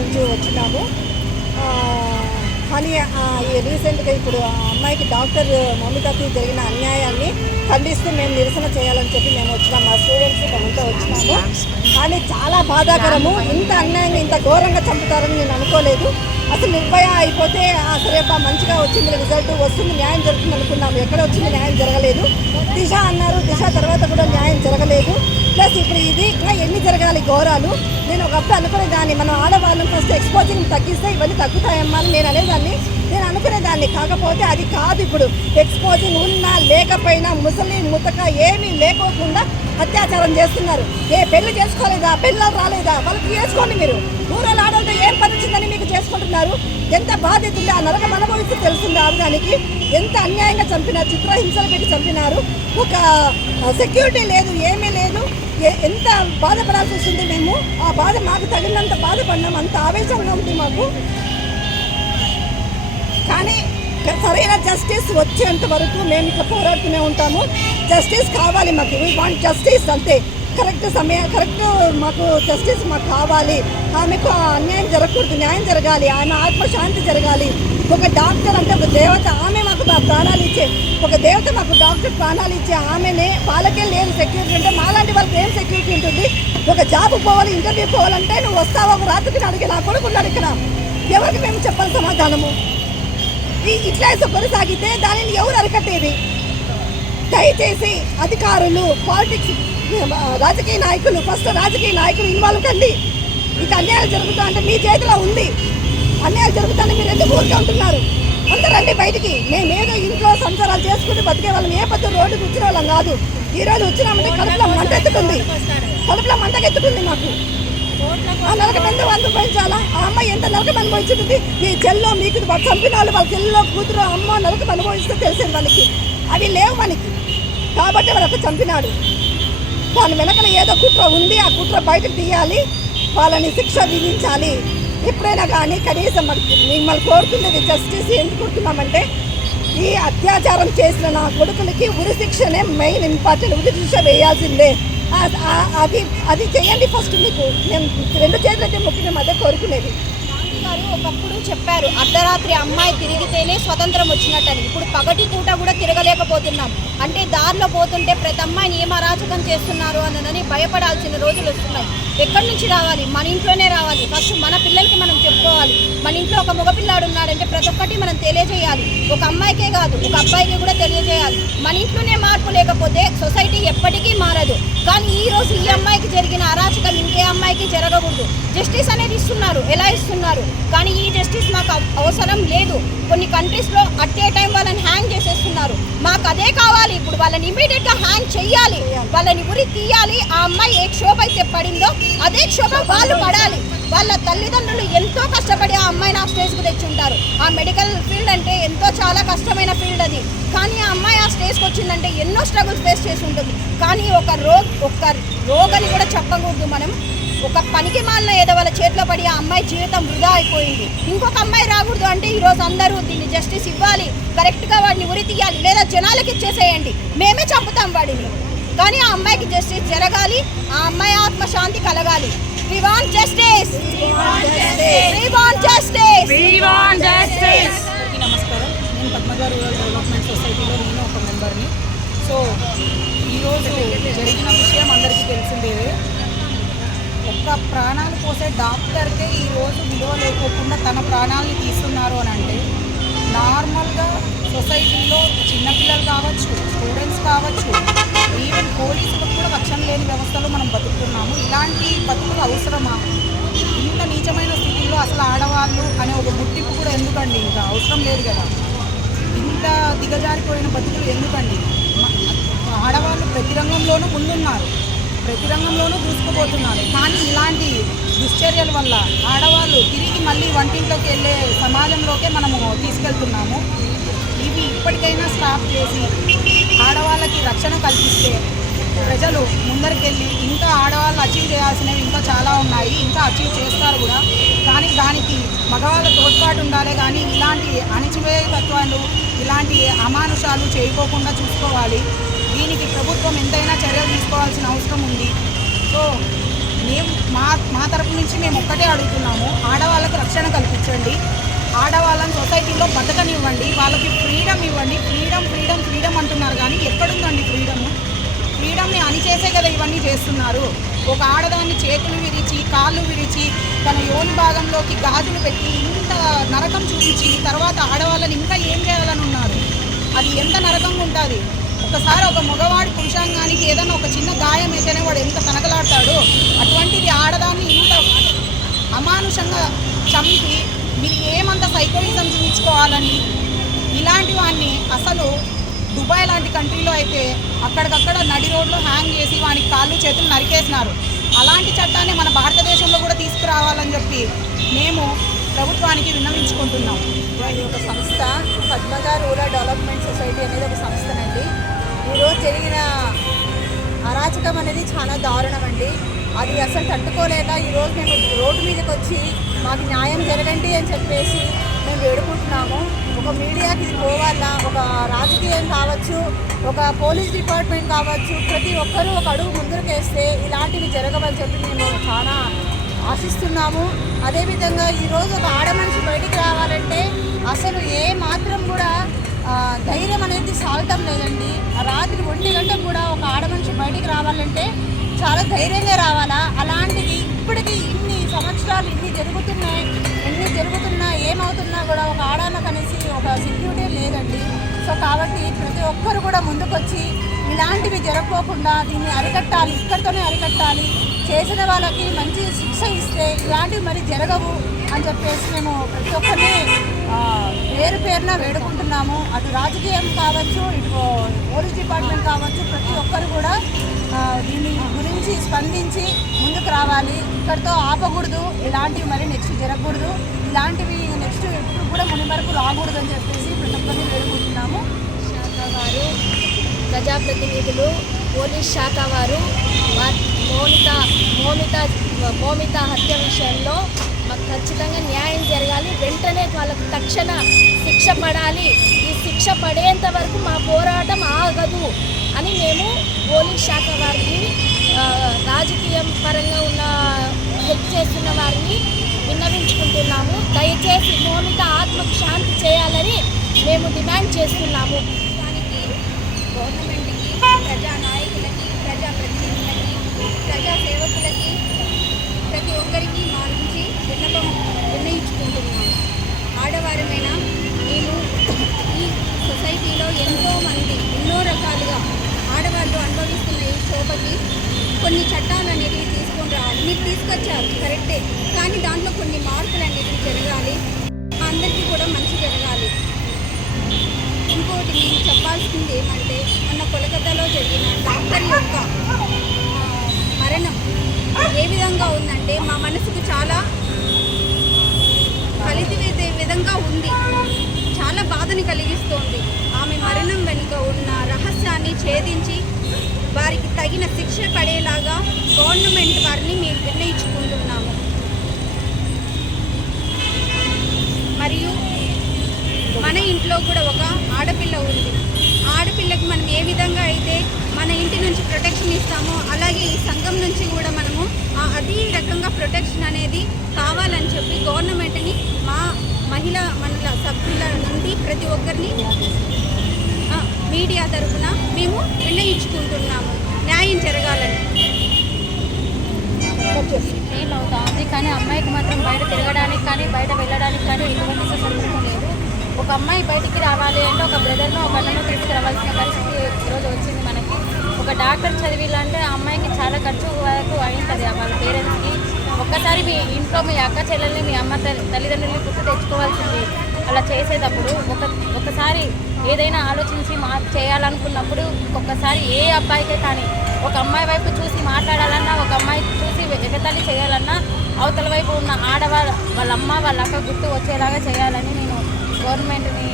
నుంచి వచ్చినాము. కానీ ఈ రీసెంట్గా ఇప్పుడు ఆ అమ్మాయికి డాక్టర్ మౌమితకి జరిగిన అన్యాయాన్ని ఖండిస్తూ మేము నిరసన చేయాలని చెప్పి మేము వచ్చినాము మా స్టూడెంట్స్ కొంత వచ్చినాము. కానీ చాలా బాధాకరము. ఇంత అన్యాయంగా ఇంత ఘోరంగా చంపుతారని నేను అనుకోలేదు. అసలు నిర్భయ అయిపోతే ఆ సరే మంచిగా వచ్చింది రిజల్ట్ వస్తుంది న్యాయం జరుగుతుంది అనుకున్నాము. ఎక్కడ వచ్చింది న్యాయం జరగలేదు. దిశ అన్నారు. దిశ తర్వాత కూడా న్యాయం జరగలేదు. ప్లస్ ఇప్పుడు ఇది ఇంకా ఎన్ని జరగాలి ఘోరాలు? నేను ఒకప్పుడు అనుకునేదాన్ని మనం ఆడవాళ్ళని ఫస్ట్ ఎక్స్పోజింగ్ తగ్గిస్తే ఇవన్నీ తగ్గుతాయమ్మా అని నేను అనేదాన్ని. నేను అనుకునేదాన్ని కాకపోతే అది కాదు ఇప్పుడు. ఎక్స్పోజింగ్ ఉన్నా లేకపోయినా ముసలి ముతక ఏమీ లేకోకుండా అత్యాచారం చేస్తున్నారు. ఏ పెళ్ళి చేసుకోలేదా? పిల్లలు రాలేదా? వాళ్ళకి చేసుకోండి మీరు. ఊరలో ఆడవాళ్ళతో ఏం పని వచ్చిందని మీకు చేసుకుంటున్నారు? ఎంత బాధ్యత ఉంది? ఆ నరకం అనుభవిస్తూ తెలుస్తుంది ఆడదానికి? ఎంత అన్యాయంగా చంపినారు? చిత్రహింసలు పెట్టి చంపినారు? ఒక సెక్యూరిటీ లేదు ఏమీ లేదు. ఎంత బాధపడాల్సి వస్తుంది మేము? ఆ బాధ మాకు తగినంత బాధపడినాం. అంత ఆవేశంగా ఉంది మాకు. కానీ సరైన జస్టిస్ వచ్చేంత వరకు మేము ఇట్లా పోరాడుతూనే ఉంటాము. జస్టిస్ కావాలి మాకు. వీ వాంట్ జస్టిస్ అంతే. కరెక్ట్ సమయం కరెక్ట్ మాకు జస్టిస్ మాకు కావాలి. ఆమెకు ఆ అన్యాయం జరగకూడదు. న్యాయం జరగాలి. ఆమె ఆత్మశాంతి జరగాలి. ఒక డాక్టర్ అంటే ఒక దేవత ఆమె మాకు మా ప్రాణాలు ఇచ్చే ఒక దేవత మాకు డాక్టర్ ప్రాణాలు ఇచ్చే ఆమెనే వాళ్ళకే లేదు సెక్యూరిటీ అంటే మాలాంటి వాళ్ళకి ఏం సెక్యూరిటీ ఉంటుంది? ఒక జాబ్ పోవాలి ఇంటర్వ్యూ పోవాలంటే నువ్వు వస్తావా? ఒక రాత్రికి అడిగి నా కొడుకున్నాడు ఇక్కడ. ఎవరికి మేము చెప్పాలి సమాధానము? ఈ ఇట్లా కొనసాగితే దానిని ఎవరు అరికట్టేది? దయచేసి అధికారులు పాలిటిక్స్ రాజకీయ నాయకులు ఫస్ట్ రాజకీయ నాయకులు ఇన్వాల్వ్ కండి. ఇక అన్యాయాలు జరుగుతా అంటే మీ చేతిలో ఉంది. అన్యాయాలు జరుగుతాయని మీరు ఎందుకు ఊరికే ఉంటున్నారు అందరూ రండి బయటికి. మేమేదో ఇంట్లో సంసారాలు చేసుకుంటూ బతికే వాళ్ళం. ఏ పొద్దు రోడ్డుకి వచ్చిన వాళ్ళం కాదు. ఈ రోజు వచ్చినామంటే కడుపులో మంట ఎత్తుకుంది. కడుపులో మంటకెత్తుకుంది మాకు. ఆ నరకం ఎందుకు అనుభవించాలా ఆ అమ్మాయి ఎంత నరకం అనుభవించుంటుంది మీ చెల్లో మీకు చంపిన వాళ్ళు వాళ్ళ చెల్లో కూతురు అమ్మ నరకం అనుభవిస్తే తెలిసింది వాళ్ళకి. అవి లేవు మనకి. కాబట్టి అట్లా చంపినాడు. దాని వెనకల ఏదో కుట్ర ఉంది. ఆ కుట్ర బయటకు తీయాలి. వాళ్ళని శిక్ష విధించాలి. ఎప్పుడైనా కానీ కనీసం మిమ్మల్ని కోరుతున్నది జస్టిస్ ఎందుకు కోరుతున్నామంటే ఈ అత్యాచారం చేసిన నా కొడుకులకి ఉరిశిక్షనే మెయిన్ ఇంపార్టెంట్ ఉరిశిక్ష వేయాల్సిందే. అది అది చేయండి ఫస్ట్ మీకు. నేను రెండు చేతులైతే ముఖ్యం అదే కోరుకునేది. గారు ఒకప్పుడు చెప్పారు అర్ధరాత్రి అమ్మాయి తిరిగితేనే స్వతంత్రం వచ్చినట్టని. ఇప్పుడు పగటి పూట కూడా తిరగలేకపోతున్నాం. అంటే దారిలో పోతుంటే ప్రతి అమ్మాయిని ఏం అరాచకం చేస్తున్నారు అన్నదని భయపడాల్సిన రోజులు వస్తున్నాయి. ఎక్కడి నుంచి రావాలి? మన ఇంట్లోనే రావాలి. ఫస్ట్ మన పిల్లలకి మనం చెప్పుకోవాలి. మన ఇంట్లో ఒక మగపిల్లాడు ఉన్నాడంటే ప్రతి ఒక్కటి మనం తెలియజేయాలి. ఒక అమ్మాయికే కాదు ఒక అబ్బాయికి కూడా తెలియజేయాలి. మన ఇంట్లోనే మార్పు లేకపోతే సొసైటీ ఎప్పటికీ మారదు. కానీ ఈ రోజు ఈ అమ్మాయికి జరిగిన అరాచకం ఇంకే అమ్మాయికి జరగకూడదు. జస్టిస్ అనేది ఇస్తున్నారు. ఎలా ఇస్తున్నారు? కానీ ఈ జస్టిస్ మాకు అవసరం లేదు. కొన్ని కంట్రీస్లో అట్ ఏ టైం వాళ్ళని హ్యాంగ్ చేసేస్తున్నారు. మాకు అదే కావాలి. ఇప్పుడు వాళ్ళని ఇమీడియట్గా హ్యాంగ్ చేయాలి. వాళ్ళని ఉరి తీయాలి. ఆ అమ్మాయి ఏ క్షోభ అయితే పడిందో అదే క్షోభ వాళ్ళు పడాలి. వాళ్ళ తల్లిదండ్రులు ఎంతో కష్టపడి ఆ అమ్మాయిని ఆ స్టేజ్కి తెచ్చుంటారు. ఆ మెడికల్ ఫీల్డ్ అంటే ఎంతో చాలా కష్టమైన ఫీల్డ్ అది. కానీ ఆ అమ్మాయి ఆ స్టేజ్కి వచ్చిందంటే ఎన్నో స్ట్రగుల్స్ ఫేస్ చేసి ఉంటుంది. కానీ ఒక రోగ్ ఒక రోగని కూడా చెప్పకూడదు మనం. ఒక పనికి మాలిన ఏదో వాళ్ళ చేతిలో పడి ఆ అమ్మాయి జీవితం వృధా అయిపోయింది. ఇంకొక అమ్మాయి రాకూడదు అంటే ఈరోజు అందరూ దీన్ని జస్టిస్ ఇవ్వాలి కరెక్ట్గా వాడిని ఉరి తీయాలి లేదా జనాలకి ఇచ్చేసేయండి. మేమే చంపుతాం వాడిని. కానీ ఆ అమ్మాయికి జస్టిస్ జరగాలి ఆ అమ్మాయి ఆత్మ శాంతి కలగాలి. We want justice we want justice We want justice. అందరికీ నమస్కారం. నేను పద్మజ రూరల్ డెవలప్మెంట్ సొసైటీలో నేను ఒక మెంబర్ని. సో ఈరోజు జరిగిన విషయం అందరికీ తెలిసిందేదే యొక్క ప్రాణాలు పోసే డాక్టర్కే ఈరోజు విలువ లేకోకుండా తన ప్రాణాలని తీస్తున్నారు అని అంటే నార్మల్గా సొసైటీలో చిన్నపిల్లలు కావచ్చు స్టూడెంట్స్ కావచ్చు ఈవెన్ పోలీసులకు కూడా రక్షణ లేని వ్యవస్థలో మనం బతుకుతున్నాము. ఇలాంటి బతుకులు అవసరమా? ఇంత నీచమైన స్థితిలో అసలు ఆడవాళ్ళు అనే ఒక గుర్తింపు కూడా ఎందుకండి? ఇంకా అవసరం లేదు కదా. ఇంత దిగజారిపోయిన బతుకులు ఎందుకండి? ఆడవాళ్ళు ప్రతి రంగంలోనూ ముందున్నారు. ప్రతి రంగంలోనూ దూసుకుపోతున్నారు. కానీ ఇలాంటి దుశ్చర్యల వల్ల ఆడవాళ్ళు తిరిగి మళ్ళీ వంటింట్లోకి వెళ్ళే సమాజంలోకే మనము తీసుకెళ్తున్నాము. ఇవి ఇప్పటికైనా స్టాప్ చేసి ఆడవాళ్ళకి రక్షణ కల్పిస్తే ప్రజలు ముందరికెళ్ళి ఇంకా ఆడవాళ్ళు అచీవ్ చేయాల్సినవి ఇంకా చాలా ఉన్నాయి. ఇంకా అచీవ్ చేస్తారు కూడా. కానీ దానికి మగవాళ్ళ తోడ్పాటు ఉండాలి కానీ ఇలాంటి అణచివేయ తత్వాలు ఇలాంటి అమానుషాలు చేయకోకుండా చూసుకోవాలి. దీనికి ప్రభుత్వం ఎంతైనా చర్యలు తీసుకోవాల్సిన అవసరం ఉంది. సో మేము మా మా తరపు నుంచి మేము ఒక్కటే అడుగుతున్నాము ఆడవాళ్ళకు రక్షణ కల్పించండి. ఆడవాళ్ళని సొసైటీలో బతకనివ్వండి వాళ్ళకి ఫ్రీడమ్ ఇవ్వండి. ఫ్రీడమ్ ఫ్రీడమ్ ఫ్రీడమ్ అంటున్నారు కానీ ఎక్కడుందండి ఫ్రీడమ్? ఫ్రీడమ్ని అనిచేసే కదా ఇవన్నీ చేస్తున్నారు. ఒక ఆడదాన్ని చేతులు విరిచి కాళ్ళు విరిచి తన యోని భాగంలోకి గాజులు పెట్టి ఇంత నరకం చూపించి తర్వాత ఆడవాళ్ళని ఇంకా ఏం చేయాలని ఉన్నారు అది ఎంత నరకంగా ఉంటుంది ఒకసారి ఒక మగవాడి పురుషాంగానికి ఏదైనా ఒక చిన్న గాయం అయితేనే వాడు ఎంత తనకలాడతాడు అటువంటిది ఆడదాన్ని ఇంత అమానుషంగా చంపి మీరు ఏమంత సైకోయిజం చూపించుకోవాలని ఇలాంటి వాడిని అసలు దుబాయ్ లాంటి కంట్రీలో అయితే అక్కడికక్కడ నడి రోడ్లో హ్యాంగ్ చేసి వానికి కాళ్ళు చేతులు నరికేసినారు. అలాంటి చట్టాన్ని మన భారతదేశంలో కూడా తీసుకురావాలని చెప్పి మేము ప్రభుత్వానికి విన్నవించుకుంటున్నాం. ఇది ఒక సంస్థ పద్మగారు రూరల్ డెవలప్మెంట్ సొసైటీ అనేది ఒక సంస్థ. ఈరోజు జరిగిన అరాచకం అనేది చాలా దారుణం అండి అది అసలు తట్టుకోలేక ఈరోజు మేము రోడ్డు మీదకి వచ్చి మాకు న్యాయం జరగండి అని చెప్పేసి మేము వేడుకుంటున్నాము. ఒక మీడియాకి ఇది పోవాలా? ఒక రాజకీయం కావచ్చు ఒక పోలీస్ డిపార్ట్మెంట్ కావచ్చు ప్రతి ఒక్కరూ ఒక అడుగు ముందుకేస్తే ఇలాంటివి జరగవని చెప్పి మేము చాలా ఆశిస్తున్నాము. అదేవిధంగా ఈరోజు ఒక ఆడ మనిషి బయటికి రావాలంటే అసలు ఏ మాత్రం కూడా ధైర్యం అనేది సాల్టం లేదండి. ఒంటి గంటకు కూడా ఒక ఆడ మనిషి బయటికి రావాలంటే చాలా ధైర్యంగా రావాలా? అలాంటిది ఇప్పటికీ ఇన్ని సంవత్సరాలు ఇన్ని జరుగుతున్నాయి ఎన్ని జరుగుతున్నా ఏమవుతున్నా కూడా ఒక ఆడామకు అనేసి ఒక సెక్యూరిటీ లేదండి. సో కాబట్టి ప్రతి ఒక్కరు కూడా ముందుకొచ్చి ఇలాంటివి జరగకోకుండా దీన్ని అరికట్టాలి ఇక్కడితోనే అరికట్టాలి. చేసిన వాళ్ళకి మంచి శిక్ష ఇస్తే ఇలాంటివి మరి జరగవు. అని చెప్పేసి మేము ప్రతి ఒక్కరిని పేరు పేరున వేడుకుంటున్నాము. అటు రాజకీయం కావచ్చు ఇటు పోలీస్ డిపార్ట్మెంట్ కావచ్చు ప్రతి ఒక్కరు కూడా దీని గురించి స్పందించి ముందుకు రావాలి. ఇక్కడితో ఆపకూడదు ఇలాంటివి మరి నెక్స్ట్ జరగకూడదు. ఇలాంటివి నెక్స్ట్ ఎప్పుడు కూడా ముని వరకు రాకూడదు అని చెప్పేసి ప్రతి ఒక్కరిని వేడుకుంటున్నాము. శాఖ వారు ప్రజాప్రతినిధులు పోలీస్ శాఖ వారు వా- మోమిత మోమిత మోమిత హత్య విషయంలో ఖచ్చితంగా న్యాయం జరగాలి. వెంటనే వాళ్ళకు తక్షణ శిక్ష పడాలి. ఈ శిక్ష పడేంత వరకు మా పోరాటం ఆగదు అని మేము పోలీస్ శాఖ వారిని రాజకీయం పరంగా ఉన్న హెల్ప్ చేస్తున్న వారిని విన్నవించుకుంటున్నాము. దయచేసి మోమిత ఆత్మకు శాంతి చేయాలని మేము డిమాండ్ చేస్తున్నాము. దానికి గవర్నమెంట్కి ప్రజా నాయకులకి ప్రజా ప్రతినిధులకి ప్రజా సేవకులకి ప్రతి ఒక్కరికి మా విన్నపం నిర్ణయించుకుంటున్నాము ఆడవారమైన నేను ఈ సొసైటీలో ఎంతో మంది ఎన్నో రకాలుగా ఆడవాళ్ళు అనుభవిస్తున్న ఈ శోభకి కొన్ని చట్టాలు అనేటివి తీసుకొని రావాలి మీరు తీసుకొచ్చారు కరెక్టే. కానీ దాంట్లో కొన్ని మార్పులు అనేటివి జరగాలి. అందరికీ కూడా మంచి జరగాలి. ఇంకోటి నేను చెప్పాల్సింది ఏమంటే మొన్న కొలకత్తాలో జరిగిన డాక్టర్ యొక్క మరణం ఏ విధంగా ఉందంటే మా మనసుకు చాలా కలిసివేసే విధంగా ఉంది చాలా బాధని కలిగిస్తోంది. ఆమె మరణం వెనుక ఉన్న రహస్యాన్ని ఛేదించి వారికి తగిన శిక్ష పడేలాగా గవర్నమెంట్ వారిని మేము నిర్ణయించుకుంటున్నాము. మరియు మన ఇంట్లో కూడా ఒక ఆడపిల్ల ఉంది. ఆడపిల్లకి మనం ఏ విధంగా అయితే మన ఇంటి నుంచి ప్రొటెక్షన్ ఇస్తామో అలాగే ఈ సంఘం నుంచి కూడా మనము అదే రకంగా ప్రొటెక్షన్ అనేది కావాలని చెప్పి గవర్నమెంట్ని మా మహిళ ప్రతి ఒక్కరిని మీడియా తరఫున మేము నిర్ణయించుకుంటున్నాము. న్యాయం జరగాలని. ఫెయిల్ అవుతా ఉంది కానీ అమ్మాయికి మాత్రం బయట తిరగడానికి కానీ బయట వెళ్ళడానికి కానీ ఎటువంటి సందర్భం లేదు. ఒక అమ్మాయి బయటికి రావాలి అంటే ఒక బ్రదర్ను ఒక అన్నను తీసుకురావాల్సిన పరిస్థితి ఈరోజు వచ్చింది మనకి. ఒక డాక్టర్ చదివిలంటే ఆ అమ్మాయికి చాలా ఖర్చు వరకు అయింటుంది. వాళ్ళ పేరెంట్స్కి. ఒక్కసారి మీ ఇంట్లో మీ అక్క చెల్లెల్ని మీ అమ్మ తల్లి- తల్లిదండ్రుల్ని గుర్తు తెచ్చుకోవాల్సింది. అలా చేసేటప్పుడు ఒక ఒకసారి ఏదైనా ఆలోచించి మా చేయాలనుకున్నప్పుడు ఒక్కసారి ఏ అబ్బాయికే కానీ ఒక అమ్మాయి వైపు చూసి మాట్లాడాలన్నా ఒక అమ్మాయి చూసి ఎగతాళి చేయాలన్నా అవతల వైపు ఉన్న ఆడవాళ్ళ వాళ్ళ అమ్మ వాళ్ళ అక్క గుర్తు వచ్చేలాగా చేయాలని నేను గవర్నమెంట్ని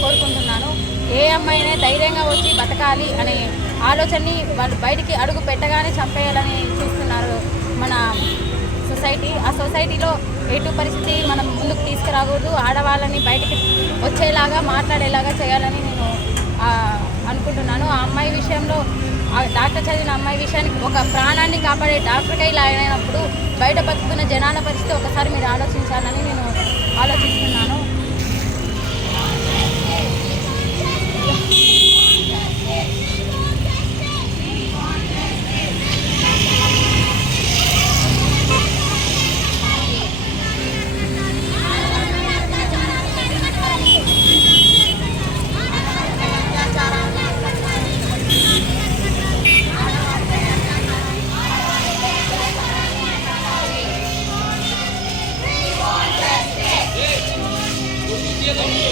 కోరుకుంటున్నాను. ఏ అమ్మాయినే ధైర్యంగా వచ్చి బతకాలి అనే ఆలోచనని వాళ్ళు బయటికి అడుగు పెట్టగానే చంపేయాలని చూస్తున్నారు మన సొసైటీ ఆ సొసైటీలో ఎటు పరిస్థితి మనం ముందుకు తీసుకురాకూడదు. ఆడవాళ్ళని బయటికి వచ్చేలాగా మాట్లాడేలాగా చేయాలని నేను అనుకుంటున్నాను. ఆ అమ్మాయి విషయంలో ఆ డాక్టర్ చదివిన అమ్మాయి విషయానికి ఒక ప్రాణాన్ని కాపాడే డాక్టర్గా ఇలా అయినప్పుడు బయట బతుకుతున్న జనాల పరిస్థితి ఒకసారి మీరు ఆలోచించాలని నేను ఆలోచిస్తున్నాను. Yeah.